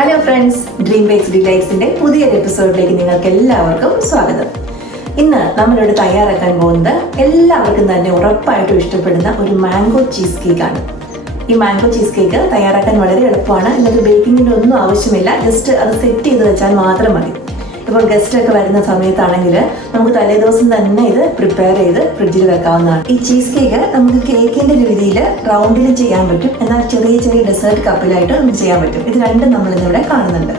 Hello friends, DreamBakes Delights-ന്റെ പുതിയൊരു എപ്പിസോഡിലേക്ക് നിങ്ങൾക്ക് എല്ലാവർക്കും സ്വാഗതം. ഇന്ന് നമ്മളിവിടെ തയ്യാറാക്കാൻ പോകുന്നത് എല്ലാവർക്കും തന്നെ ഉറപ്പായിട്ടും ഇഷ്ടപ്പെടുന്ന ഒരു മാംഗോ ചീസ് കേക്കാണ്. ഈ മാംഗോ ചീസ് കേക്ക് തയ്യാറാക്കാൻ വളരെ എളുപ്പമാണ്. ഇതിനകത്ത് ബേക്കിങ്ങിൻ്റെ ഒന്നും ആവശ്യമില്ല, ജസ്റ്റ് അത് സെറ്റ് ചെയ്ത് വെച്ചാൽ മാത്രം മതി. ഇപ്പോൾ ഗസ്റ്റൊക്കെ വരുന്ന സമയത്താണെങ്കിൽ നമുക്ക് തലേദിവസം തന്നെ ഇത് പ്രിപ്പയർ ചെയ്ത് ഫ്രിഡ്ജിൽ വെക്കാവുന്നതാണ്. ഈ ചീസ് കേക്ക് നമുക്ക് കേക്കിൻ്റെ രീതിയിൽ റൗണ്ടിലും ചെയ്യാൻ പറ്റും, എന്നാൽ ചെറിയ ചെറിയ ഡെസേർട്ട് കപ്പിലായിട്ട് നമുക്ക് ചെയ്യാൻ പറ്റും. ഇത് രണ്ടും നമ്മളിന്നിവിടെ കാണുന്നുണ്ട്.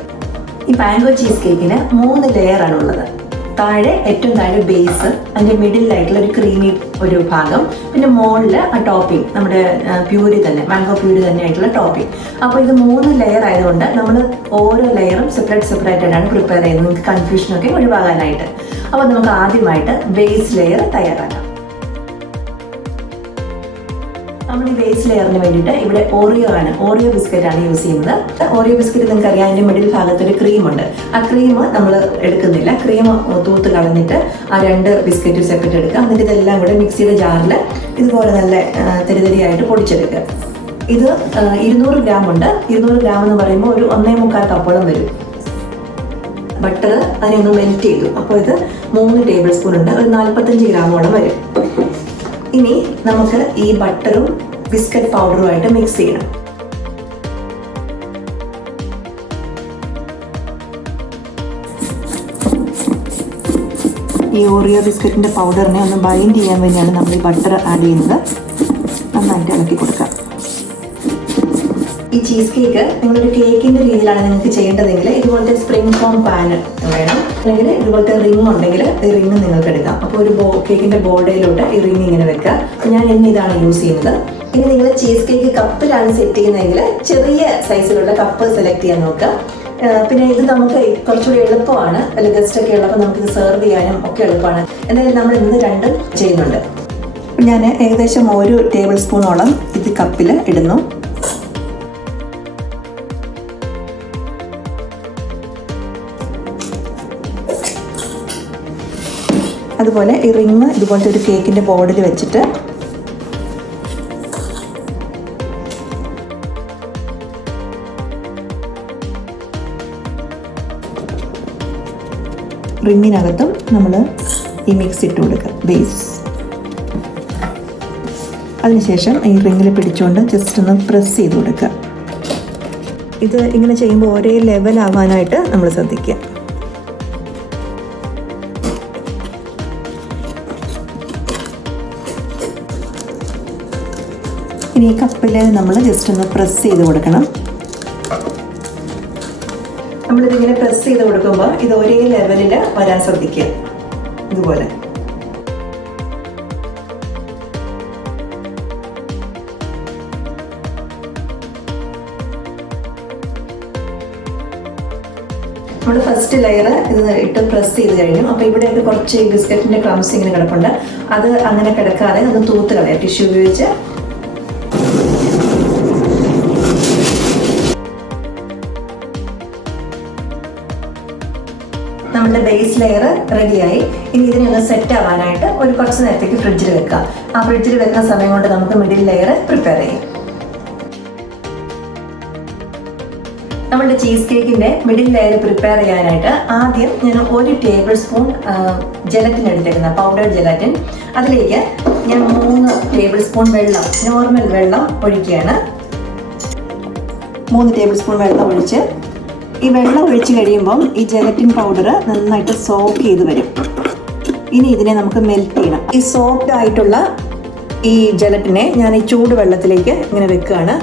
ഈ മാംഗോ ചീസ് കേക്കിന് 3 ലെയറാണ് ഉള്ളത്. താഴെ ഏറ്റവും താഴെ ബേസ്, അതിൻ്റെ മിഡിലായിട്ടുള്ള ഒരു ക്രീമി ഒരു ഭാഗം, പിന്നെ മുകളിൽ ആ ടോപ്പിംഗ് നമ്മുടെ പ്യൂരി തന്നെ, മാംഗോ പ്യൂരി തന്നെ ആയിട്ടുള്ള ടോപ്പിംഗ്. അപ്പോൾ ഇത് 3 ലെയർ ആയതുകൊണ്ട് നമ്മൾ ഓരോ ലെയറും സെപ്പറേറ്റ് ആയിട്ടാണ് പ്രിപ്പയർ ചെയ്യുന്നത്, നിങ്ങൾക്ക് കൺഫ്യൂഷനൊക്കെ ഒഴിവാകാനായിട്ട്. അപ്പോൾ നമുക്ക് ആദ്യമായിട്ട് ബേസ് ലെയർ തയ്യാറാക്കാം. നമ്മൾ ഈ ബേസ് ലെയറിന് വേണ്ടിയിട്ട് ഇവിടെ ഓറിയോ ബിസ്ക്കറ്റാണ് യൂസ് ചെയ്യുന്നത്. ഓറിയോ ബിസ്ക്കറ്റ് നിങ്ങൾക്ക് അറിയാം, അതിൻ്റെ മിഡിൽ ഭാഗത്തൊരു ക്രീമുണ്ട്. ആ ക്രീം നമ്മൾ എടുക്കുന്നില്ല, ക്രീം തൂത്ത് കളഞ്ഞിട്ട് ആ 2 ബിസ്ക്കറ്റ് സെപ്പറേറ്റ് എടുക്കുക. എന്നിട്ട് ഇതെല്ലാം കൂടെ മിക്സിയുടെ ജാറിൽ ഇതുപോലെ നല്ല തരിതരിയായിട്ട് പൊടിച്ചെടുക്കുക. ഇത് 200 ഗ്രാം ഉണ്ട്. 200 ഗ്രാം എന്ന് പറയുമ്പോൾ ഒരു 1.25 കപ്പോളം വരും. ബട്ടർ അതിനൊന്ന് മെൽറ്റ് ചെയ്തു, അപ്പോൾ ഇത് 3 ടേബിൾ സ്പൂൺ ഉണ്ട്, ഒരു 45 ഗ്രാമോളം വരും. ഇനി നമുക്ക് ഈ ബട്ടറും ബിസ്ക്കറ്റ് പൗഡറുമായിട്ട് മിക്സ് ചെയ്യണം. ഈ ഓറിയോ ബിസ്ക്കറ്റിൻ്റെ പൗഡറിനെ ഒന്ന് ബൈൻഡ് ചെയ്യാൻ വേണ്ടിയാണ് നമ്മൾ ഈ ബട്ടർ ആഡ് ചെയ്യുന്നത്. നന്നായിട്ട് ഇളക്കി കൊടുക്കാം. ഈ ചീസ് കേക്ക് നിങ്ങളൊരു കേക്കിൻ്റെ രീതിയിലാണ് നിങ്ങൾക്ക് ചെയ്യേണ്ടതെങ്കിൽ ഇതുപോലത്തെ സ്പ്രിംഗ് ഫോം പാൻ വേണം, അല്ലെങ്കിൽ ഇതുപോലത്തെ റിംഗ് ഉണ്ടെങ്കിൽ ഈ റിംഗ് നിങ്ങൾക്ക് എടുക്കാം. അപ്പോൾ ഒരു കേക്കിൻ്റെ ബോർഡയിലോട്ട് ഈ റിംഗ് ഇങ്ങനെ വെക്കുക. ഞാൻ ഇതാണ് യൂസ് ചെയ്യുന്നത്. ഇനി നിങ്ങൾ ചീസ് കേക്ക് കപ്പിലാണ് സെറ്റ് ചെയ്യുന്നതെങ്കിൽ ചെറിയ സൈസിലുള്ള കപ്പ് സെലക്ട് ചെയ്യാൻ നോക്കുക. പിന്നെ ഇത് നമുക്ക് കുറച്ചുകൂടി എളുപ്പമാണ്, അല്ലെങ്കിൽ ഗസ്റ്റൊക്കെ ഉള്ളപ്പോൾ നമുക്കിത് സെർവ് ചെയ്യാനും ഒക്കെ എളുപ്പമാണ്. എന്തായാലും നമ്മൾ ഇന്ന് രണ്ടും ചെയ്യുന്നുണ്ട്. ഞാൻ ഏകദേശം 1 ടേബിൾ സ്പൂണോളം ഇത് കപ്പിൽ ഇടുന്നു. അതുപോലെ ഈ റിങ് ഇതുപോലത്തെ ഒരു കേക്കിൻ്റെ ബോർഡിൽ വെച്ചിട്ട് റിങ്ങിനകത്തും നമ്മൾ ഈ മിക്സ് ഇട്ട് കൊടുക്കുക, ബേസ്. അതിനുശേഷം ഈ റിങ്ങിൽ പിടിച്ചുകൊണ്ട് ജസ്റ്റ് ഒന്ന് പ്രസ് ചെയ്ത് കൊടുക്കുക. ഇത് ഇങ്ങനെ ചെയ്യുമ്പോൾ ഒരേ ലെവലാവാനായിട്ട് നമ്മൾ ശ്രദ്ധിക്കുക. ഇനി ഈ കപ്പിൽ നമ്മൾ ജസ്റ്റ് ഒന്ന് പ്രസ് ചെയ്ത് കൊടുക്കണം. നമ്മളിതിങ്ങനെ പ്രസ് ചെയ്ത് കൊടുക്കുമ്പോൾ ഇത് ഒരേ ലെവലിൽ വരാൻ ശ്രദ്ധിക്കുക. ഇതുപോലെ നമ്മൾ ഫസ്റ്റ് ലെയർ ഇത് ഇട്ട് പ്രസ് ചെയ്ത് കഴിഞ്ഞു. അപ്പോൾ ഇവിടെയൊക്കെ കുറച്ച് ബിസ്ക്കറ്റിൻ്റെ ക്രംസ് ഇങ്ങനെ കിടപ്പുണ്ട്. അത് അങ്ങനെ കിടക്കാതെ ഒന്ന് തൂത്ത് കളയാം ടിഷ്യൂ ഉപയോഗിച്ച്. നമ്മുടെ ബേസ് ലെയർ റെഡിയായി. ഇനി ഇതിനൊന്ന് സെറ്റ് ആവാനായിട്ട് കുറച്ച് നേരത്തേക്ക് ഫ്രിഡ്ജിൽ വെക്കാം. ആ ഫ്രിഡ്ജിൽ വെക്കുന്ന സമയം കൊണ്ട് നമുക്ക് മിഡിൽ ലെയർ പ്രിപ്പയർ ചെയ്യാം. നമ്മുടെ ചീസ് കേക്കിൻ്റെ മിഡിൽ ലെയർ പ്രിപ്പയർ ചെയ്യാനായിട്ട് ആദ്യം ഞാൻ 1 ടേബിൾ സ്പൂൺ ജലറ്റിൻ എടുത്തേക്കുന്ന പൗഡർ ജലാറ്റിൻ, അതിലേക്ക് ഞാൻ 3 ടേബിൾ സ്പൂൺ വെള്ളം, നോർമൽ വെള്ളം ഒഴിക്കുകയാണ്. 3 ടേബിൾ സ്പൂൺ വെള്ളം ഒഴിച്ച് ഈ വെള്ളം ഒഴിച്ച് കഴിയുമ്പം ഈ ജലറ്റിൻ പൗഡർ നന്നായിട്ട് സോക്ക് ചെയ്ത് വരും. ഇനി ഇതിനെ നമുക്ക് മെൽറ്റ് ചെയ്യണം. ഈ സോഫ്റ്റ് ആയിട്ടുള്ള ഈ ജലറ്റിനെ ഞാൻ ഈ ചൂട് വെള്ളത്തിലേക്ക് ഇങ്ങനെ വെക്കുകയാണ്.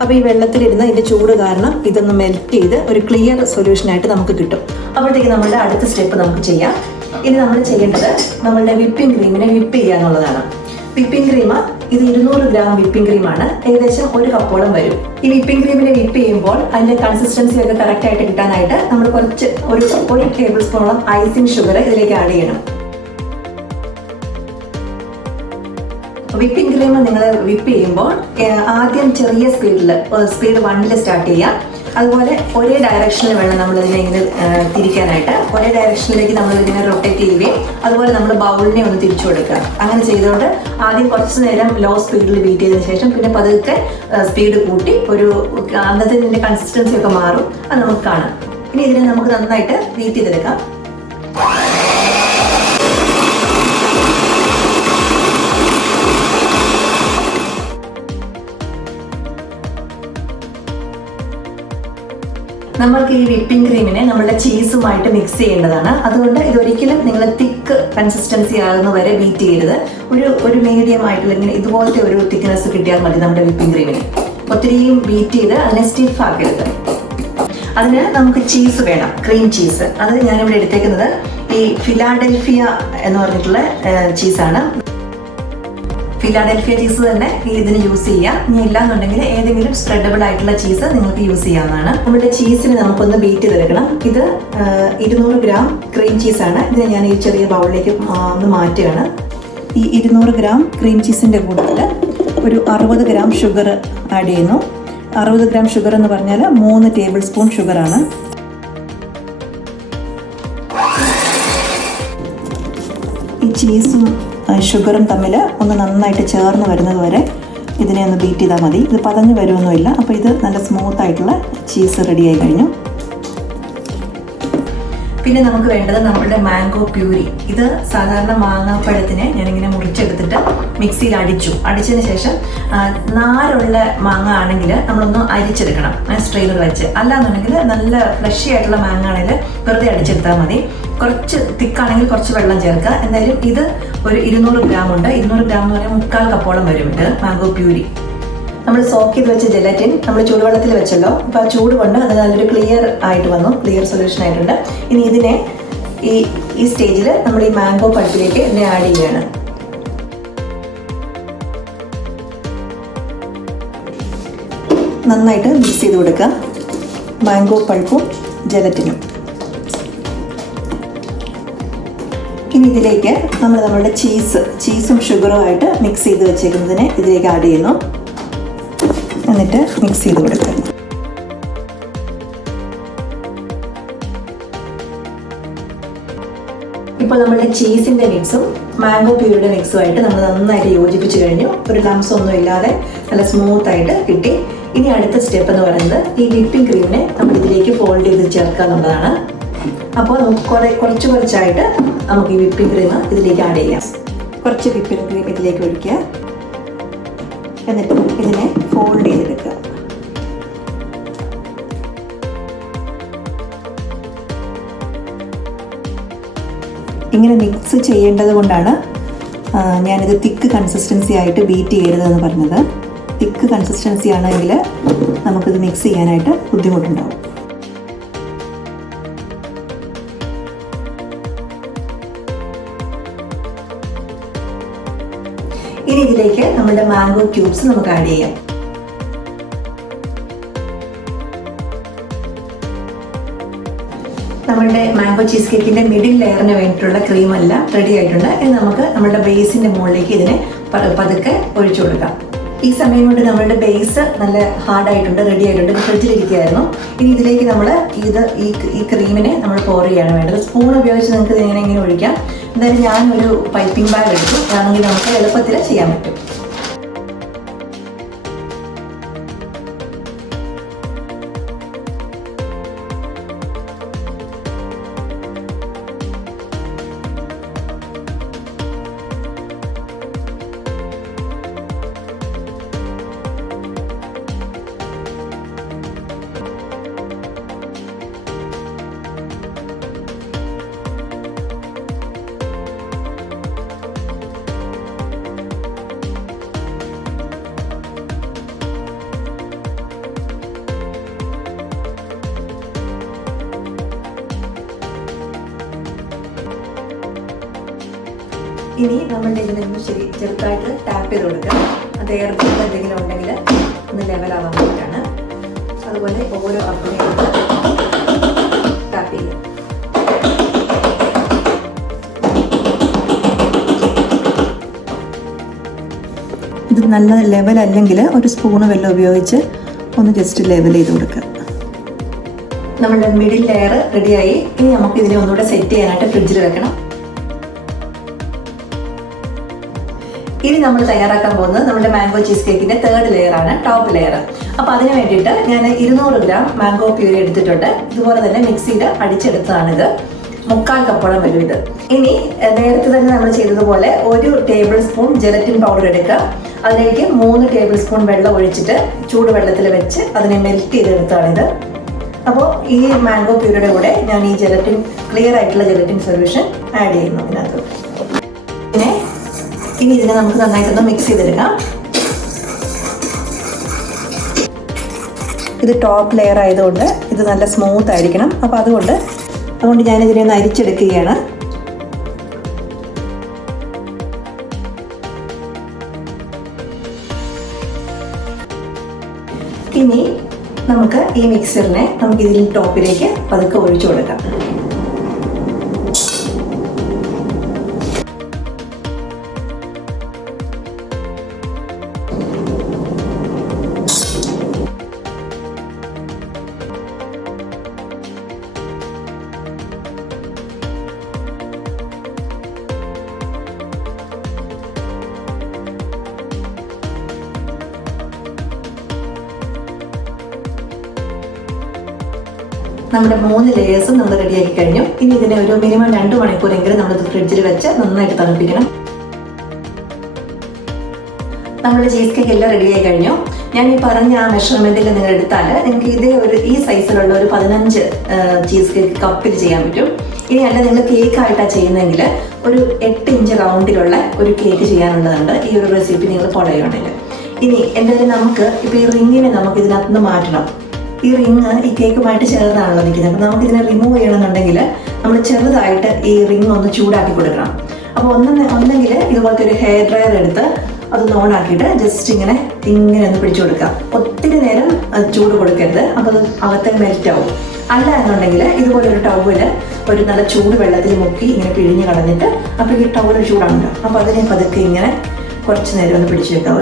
അപ്പോൾ ഈ വെള്ളത്തിലിരുന്ന് ഇതിൻ്റെ ചൂട് കാരണം ഇതൊന്ന് മെൽറ്റ് ചെയ്ത് ഒരു ക്ലിയർ സൊല്യൂഷനായിട്ട് നമുക്ക് കിട്ടും. അപ്പോഴത്തേക്ക് നമ്മളുടെ അടുത്ത സ്റ്റെപ്പ് നമുക്ക് ചെയ്യാം. ഇനി നമ്മൾ ചെയ്യേണ്ടത് നമ്മളുടെ വിപ്പിംഗ് ക്രീമിനെ വിപ്പ് ചെയ്യുക എന്നുള്ളതാണ്. വിപ്പിംഗ് ക്രീം ഇത് 200 ഗ്രാം വിപ്പിംഗ് ക്രീമാണ്, ഏകദേശം 1 കപ്പോളം വരും. ഈ വിപ്പിംഗ് ക്രീമിനെ വിപ്പ് ചെയ്യുമ്പോൾ അതിൻ്റെ കൺസിസ്റ്റൻസി ഒക്കെ കറക്റ്റായിട്ട് കിട്ടാനായിട്ട് നമ്മൾ ഒരു ടേബിൾ സ്പൂണോളം ഐസിങ് ഷുഗർ ഇതിലേക്ക് ആഡ് ചെയ്യണം. വിപ്പിംഗ് ക്രീം നിങ്ങൾ വിപ്പ് ചെയ്യുമ്പോൾ ആദ്യം ചെറിയ സ്പീഡ് 1ൽ സ്റ്റാർട്ട് ചെയ്യുക. അതുപോലെ ഒരേ ഡയറക്ഷനിൽ വേണം നമ്മളിതിനെ ഇങ്ങനെ തിരിക്കാനായിട്ട്. ഒരേ ഡയറക്ഷനിലേക്ക് നമ്മളിതിനെ റൊട്ടേറ്റ് ചെയ്യുകയും അതുപോലെ നമ്മൾ ബൗളിനെ ഒന്ന് തിരിച്ചു കൊടുക്കുക. അങ്ങനെ ചെയ്തുകൊണ്ട് ആദ്യം കുറച്ച് നേരം ലോ സ്പീഡിൽ ബീറ്റ് ചെയ്തതിന് ശേഷം പിന്നെ പതുക്കെ സ്പീഡ് കൂട്ടി ഒരു അന്നത്തെ ഇതിൻ്റെ കൺസിസ്റ്റൻസി ഒക്കെ മാറും. അത് നമുക്ക് കാണാം. ഇനി ഇതിനെ നമുക്ക് നന്നായിട്ട് ബീറ്റ് ചെയ്തെടുക്കാം. നമ്മൾക്ക് ഈ വിപ്പിംഗ് ക്രീമിനെ നമ്മളുടെ ചീസുമായിട്ട് മിക്സ് ചെയ്യേണ്ടതാണ്. അതുകൊണ്ട് ഇതൊരിക്കലും നിങ്ങൾ തിക്ക് കൺസിസ്റ്റൻസി ആകുന്ന വരെ ബീറ്റ് ചെയ്യരുത്. ഒരു മീഡിയം ആയിട്ടുള്ള ഇങ്ങനെ ഇതുപോലത്തെ ഒരു തിക്നെസ് കിട്ടിയാൽ മതി നമ്മുടെ വിപ്പിംഗ് ക്രീമിന്. ഒത്തിരിയും ബീറ്റ് ചെയ്ത് അതിനെ സ്റ്റിഫ് ആക്കരുത്. അതിന് നമുക്ക് ചീസ് വേണം, ക്രീം ചീസ്. അത് ഞാനിവിടെ എടുത്തേക്കുന്നത് ഈ ഫിലാഡൽഫിയ എന്ന് പറഞ്ഞിട്ടുള്ള ചീസാണ്. ഫിലാഡൽഫിയ ചീസ് തന്നെ ഇതിന് യൂസ് ചെയ്യാം. ഇനി ഇല്ലാന്നുണ്ടെങ്കിൽ ഏതെങ്കിലും സ്പ്രെഡബിൾ ആയിട്ടുള്ള ചീസ് നിങ്ങൾക്ക് യൂസ് ചെയ്യാവുന്നതാണ്. നമ്മുടെ ചീസിന് നമുക്കൊന്ന് ബീറ്റ് ചെയ്തെടുക്കണം. ഇത് 200 ഗ്രാം ക്രീം ചീസാണ്. ഇതിനെ ഞാൻ ഈ ചെറിയ ബൗളിലേക്ക് ഒന്ന് മാറ്റുകയാണ്. ഈ 200 ഗ്രാം ക്രീം ചീസിൻ്റെ കൂട്ടത്തിൽ ഒരു 60 ഗ്രാം ഷുഗർ ആഡ് ചെയ്യുന്നു. 60 ഗ്രാം ഷുഗർ എന്ന് പറഞ്ഞാൽ 3 ടേബിൾ സ്പൂൺ ഷുഗറാണ്. ഈ ചീസും ഷുഗറും തമ്മിൽ ഒന്ന് നന്നായിട്ട് ചേർന്ന് വരുന്നത് വരെ ഇതിനെ ഒന്ന് ബീറ്റ് ചെയ്താൽ മതി. ഇത് പതഞ്ഞ് വരുമൊന്നുമില്ല. അപ്പോൾ ഇത് നല്ല സ്മൂത്ത് ആയിട്ടുള്ള ചീസ് റെഡിയായി കഴിഞ്ഞു. പിന്നെ നമുക്ക് വേണ്ടത് നമ്മുടെ മാംഗോ പ്യൂരി. ഇത് സാധാരണ മാങ്ങാപ്പഴത്തിനെ ഞാനിങ്ങനെ മുറിച്ചെടുത്തിട്ട് മിക്സിയിൽ അടിച്ചതിന് ശേഷം നാരുള്ള മാങ്ങ ആണെങ്കിൽ നമ്മളൊന്ന് അരിച്ചെടുക്കണം സ്ട്രെയിനർ വെച്ച്. അല്ലാന്നുണ്ടെങ്കിൽ നല്ല ഫ്ലഷി ആയിട്ടുള്ള മാങ്ങ ആണെങ്കിൽ വെറുതെ അടിച്ചെടുത്താൽ മതി. കുറച്ച് തിക്കാണെങ്കിൽ കുറച്ച് വെള്ളം ചേർക്കുക. എന്തായാലും ഇത് ഒരു 200 ഗ്രാം ഉണ്ട്. 200 ഗ്രാം എന്ന് പറഞ്ഞാൽ 3/4 കപ്പോളം വരും ഇത് മാംഗോ പ്യൂരി. നമ്മൾ സോക്ക് ചെയ്ത് വെച്ച ജെലറ്റിൻ നമ്മൾ ചൂടുവെള്ളത്തിൽ വെച്ചല്ലോ. അപ്പോൾ ആ ചൂട് കൊണ്ട് അത് നല്ലൊരു ക്ലിയർ ആയിട്ട് വന്നു, ക്ലിയർ സൊല്യൂഷൻ ആയിട്ടുണ്ട്. ഇനി ഇതിനെ ഈ സ്റ്റേജിൽ നമ്മൾ ഈ മാംഗോ പൾപ്പിലേക്ക് ഇതിനെ ആഡ് ചെയ്യുകയാണ്. നന്നായിട്ട് മിക്സ് ചെയ്ത് കൊടുക്കുക മാംഗോ പൾപ്പും ജെലറ്റിനും. ഇനി ഇതിലേക്ക് നമ്മളുടെ ചീസും ഷുഗറും ആയിട്ട് മിക്സ് ചെയ്ത് വെച്ചേക്കുന്നതിനെ ഇതിലേക്ക് ആഡ് ചെയ്യുന്നു. എന്നിട്ട് മിക്സ് ചെയ്ത് കൊടുക്കുക. ഇപ്പോൾ നമ്മളുടെ ചീസിൻ്റെ മിക്സും മാംഗോ പ്യൂരിയുടെ മിക്സുമായിട്ട് നമ്മൾ നന്നായിട്ട് യോജിപ്പിച്ച് കഴിഞ്ഞു. ഒരു ലംസ് ഒന്നും ഇല്ലാതെ നല്ല സ്മൂത്തായിട്ട് കിട്ടി. ഇനി അടുത്ത സ്റ്റെപ്പ് എന്ന് പറയുന്നത് ഈ വിപ്പിംഗ് ക്രീമിനെ നമ്മൾ ഇതിലേക്ക് ഫോൾഡ് ചെയ്ത് ചേർക്കുക എന്നുള്ളതാണ്. അപ്പോൾ നമുക്ക് കുറച്ചായിട്ട് നമുക്ക് ഈ വിപ്പിംഗ് ക്രീം ഇതിലേക്ക് ആഡ് ചെയ്യാം. കുറച്ച് വിപ്പിംഗ് ക്രീം ഇതിലേക്ക് ഒഴിക്കുക. എന്നിട്ട് ഇതിനെ ഫോൾഡ് ചെയ്തെടുക്കുക. ഇങ്ങനെ മിക്സ് ചെയ്യേണ്ടത് കൊണ്ടാണ് ഞാനിത് തിക്ക് കൺസിസ്റ്റൻസി ആയിട്ട് ബീറ്റ് ചെയ്യരുതെന്ന് പറഞ്ഞത്. തിക്ക് കൺസിസ്റ്റൻസി ആണെങ്കിൽ നമുക്കിത് മിക്സ് ചെയ്യാനായിട്ട് ബുദ്ധിമുട്ടുണ്ടാവും. ഇനി ഇതിലേക്ക് നമ്മുടെ മാംഗോ ക്യൂബ്സ് നമുക്ക് ആഡ് ചെയ്യാം. നമ്മളുടെ മാംഗോ ചീസ് കേക്കിന്റെ മിഡിൽ ലെയറിന് വേണ്ടിയിട്ടുള്ള ക്രീം എല്ലാം റെഡി ആയിട്ടുണ്ട്. ഇനി നമുക്ക് നമ്മുടെ ബേസിന്റെ മുകളിലേക്ക് ഇതിനെ പതുക്കെ ഒഴിച്ചു കൊടുക്കാം. ഈ സമയം കൊണ്ട് നമ്മളുടെ ബേസ് നല്ല ഹാർഡായിട്ടുണ്ട്, റെഡി ആയിട്ടുണ്ട്. ഫ്രിഡ്ജിലിരിക്കുകയായിരുന്നു. ഇനി ഇതിലേക്ക് നമ്മൾ ഈ ക്രീമിനെ നമ്മൾ പോർ ചെയ്യാണ് വേണ്ടത്. സ്പൂൺ ഉപയോഗിച്ച് നിങ്ങൾക്ക് ഇതിനെ ഇങ്ങനെ ഒഴിക്കാം. എന്തായാലും ഞാനൊരു പൈപ്പിംഗ് ബാഗ് എടുത്തു. അതാണെങ്കിൽ നമുക്ക് എളുപ്പത്തിൽ ചെയ്യാൻ പറ്റും. ഇനി നമ്മളുടെ ഇതിനൊന്ന് ചെറുതായിട്ട് ടാപ്പ് ചെയ്ത് കൊടുക്കുക. അത് എയർ ബബിൾ എന്തെങ്കിലും ഉണ്ടെങ്കിൽ ഒന്ന് ലെവലാവാൻ വേണ്ടിയിട്ടാണ്. അതുപോലെ ഓരോ അപ്പനെയും ടാപ്പ് ചെയ്യുക. ഇത് നല്ല ലെവൽ അല്ലെങ്കിൽ ഒരു സ്പൂണ് വെള്ളം ഉപയോഗിച്ച് ഒന്ന് ജസ്റ്റ് ലെവൽ ചെയ്ത് കൊടുക്കുക. നമ്മുടെ മിഡിൽ ലെയർ റെഡിയായി. ഇനി നമുക്ക് ഇതിനെ ഒന്നുകൂടെ സെറ്റ് ചെയ്യാനായിട്ട് ഫ്രിഡ്ജിൽ വെക്കണം. ഇനി നമ്മൾ തയ്യാറാക്കാൻ പോകുന്നത് നമ്മുടെ മാംഗോ ചീസ് കേക്കിന്റെ 3rd ലെയറാണ്, ടോപ്പ് ലെയർ. അപ്പോൾ അതിന് വേണ്ടിയിട്ട് ഞാൻ 200 ഗ്രാം മാംഗോ പ്യൂരി എടുത്തിട്ടുണ്ട്. ഇതുപോലെ തന്നെ മിക്സിയിൽ അടിച്ചെടുത്തതാണിത്. 3/4 കപ്പോളം വരും ഇത്. ഇനി നേരത്തെ തന്നെ നമ്മൾ ചെയ്തതുപോലെ 1 ടേബിൾ സ്പൂൺ ജെലറ്റിൻ പൗഡർ എടുക്കുക. അതിലേക്ക് 3 ടേബിൾ സ്പൂൺ വെള്ളം ഒഴിച്ചിട്ട് ചൂടുവെള്ളത്തിൽ വെച്ച് അതിനെ മെൽറ്റ് ചെയ്തെടുത്തതാണിത്. അപ്പോൾ ഈ മാംഗോ പ്യൂരിയുടെ കൂടെ ഞാൻ ഈ ജെലറ്റിൻ, ക്ലിയർ ആയിട്ടുള്ള ജെലറ്റിൻ സൊല്യൂഷൻ ആഡ് ചെയ്യുന്നു ഇതിനകത്ത്. ഇനി ഇതിനെ നമുക്ക് നന്നായിട്ടൊന്ന് മിക്സ് ചെയ്തെടുക്കാം. ഇത് ടോപ്പ് ലെയർ ആയതുകൊണ്ട് ഇത് നല്ല സ്മൂത്ത് ആയിരിക്കണം. അപ്പോൾ അതുകൊണ്ട് ഞാനിതിനെ ഒന്ന് അരിച്ചെടുക്കുകയാണ്. ഇനി നമുക്ക് ഈ മിക്സറിനെ ഇതിൽ ടോപ്പിലേക്ക് പതുക്കെ ഒഴിച്ചു കൊടുക്കാം. നമ്മുടെ 3 ലെയേഴ്സും നമ്മൾ റെഡിയാക്കി കഴിഞ്ഞു. ഇനി ഇതിനെ ഒരു മിനിമം 2 മണിക്കൂറെങ്കിലും നമ്മളിത് ഫ്രിഡ്ജിൽ വെച്ച് നന്നായിട്ട് തണുപ്പിക്കണം. നമ്മുടെ ചീസ് കേക്ക് എല്ലാം റെഡിയായി കഴിഞ്ഞു. ഞാൻ ഈ പറഞ്ഞ ആ മെഷർമെൻറ്റിൽ നിങ്ങൾ എടുത്താൽ നിങ്ങൾക്ക് ഈ സൈസിലുള്ള ഒരു 15 ചീസ് കേക്ക് കപ്പിൽ ചെയ്യാൻ പറ്റും. ഇനി അല്ല നിങ്ങൾ കേക്കായിട്ടാണ് ചെയ്യുന്നതെങ്കിൽ ഒരു 8 ഇഞ്ച് റൗണ്ടിലുള്ള ഒരു കേക്ക് ചെയ്യാനുള്ളതുണ്ട് ഈ ഒരു റെസിപ്പി നിങ്ങൾ ഫോളോ ചെയ്യുകയാണെങ്കിൽ. ഇനി എന്തായാലും നമുക്ക് ഇപ്പോൾ ഈ റിങ്ങിനെ നമുക്ക് ഇതിനകത്ത് നിന്ന് മാറ്റണം. ഈ റിങ് ഈ കേക്കുമായിട്ട് ചേർന്നാണല്ലോ നിൽക്കുന്നത്. അപ്പോൾ നമുക്കിതിനെ റിമൂവ് ചെയ്യണമെന്നുണ്ടെങ്കിൽ നമ്മൾ ചെറുതായിട്ട് ഈ റിങ് ഒന്ന് ചൂടാക്കി കൊടുക്കണം. അപ്പോൾ ഒന്നെങ്കിൽ ഇതുപോലത്തെ ഒരു ഹെയർ ഡ്രയർ എടുത്ത് അതൊന്ന് ഓണാക്കിയിട്ട് ജസ്റ്റ് ഇങ്ങനെ ഒന്ന് പിടിച്ചു കൊടുക്കാം. ഒത്തിരി നേരം ചൂട് കൊടുക്കരുത്, അപ്പോൾ അത് അകത്തെ മെൽറ്റ് ആവും. അല്ല എന്നുണ്ടെങ്കിൽ ഇതുപോലെ ഒരു ടവല് ഒരു നല്ല ചൂട് വെള്ളത്തിൽ മുക്കി ഇങ്ങനെ പിഴിഞ്ഞ് കളഞ്ഞിട്ട്, അപ്പോൾ ഈ ടവല് ചൂടാണല്ലോ, അപ്പോൾ അതിനെ പതുക്കെ ഇങ്ങനെ കുറച്ച് നേരം ഒന്ന് പിടിച്ചു വെക്കാം.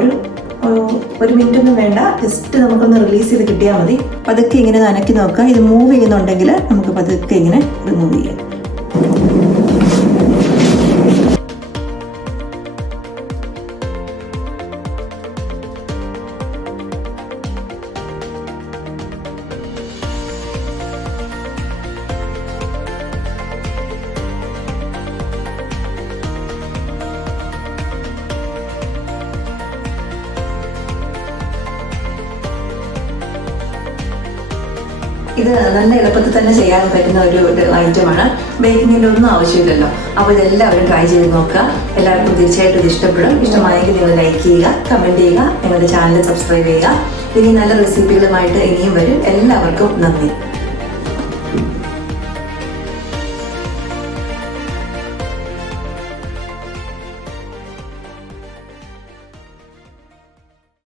ഒരു മിനിറ്റ് ഒന്നും വേണ്ട, ജസ്റ്റ് നമുക്കൊന്ന് റിലീസ് ചെയ്ത് കിട്ടിയാൽ മതി. പതുക്കെ ഇങ്ങനെ നനക്കി നോക്കുക. ഇത് മൂവ് ചെയ്യുന്നുണ്ടെങ്കിൽ നമുക്ക് പതുക്കെ ഇങ്ങനെ റിമൂവ് ചെയ്യാം. ഇത് നല്ല എളുപ്പത്തിൽ തന്നെ ചെയ്യാൻ പറ്റുന്ന ഒരു ഐറ്റമാണ്. ബേക്കിങ്ങിൻ്റെ ഒന്നും ആവശ്യമില്ലല്ലോ. അപ്പോൾ ഇതെല്ലാവരും ട്രൈ ചെയ്ത് നോക്കുക. എല്ലാവർക്കും തീർച്ചയായിട്ടും ഇത് ഇഷ്ടപ്പെടും. ഇഷ്ടമായെങ്കിൽ നിങ്ങൾ ലൈക്ക് ചെയ്യുക, കമൻറ്റ് ചെയ്യുക, ഞങ്ങളുടെ ചാനൽ സബ്സ്ക്രൈബ് ചെയ്യുക. ഇനി നല്ല റെസിപ്പികളുമായിട്ട് ഇനിയും വരും. എല്ലാവർക്കും നന്ദി.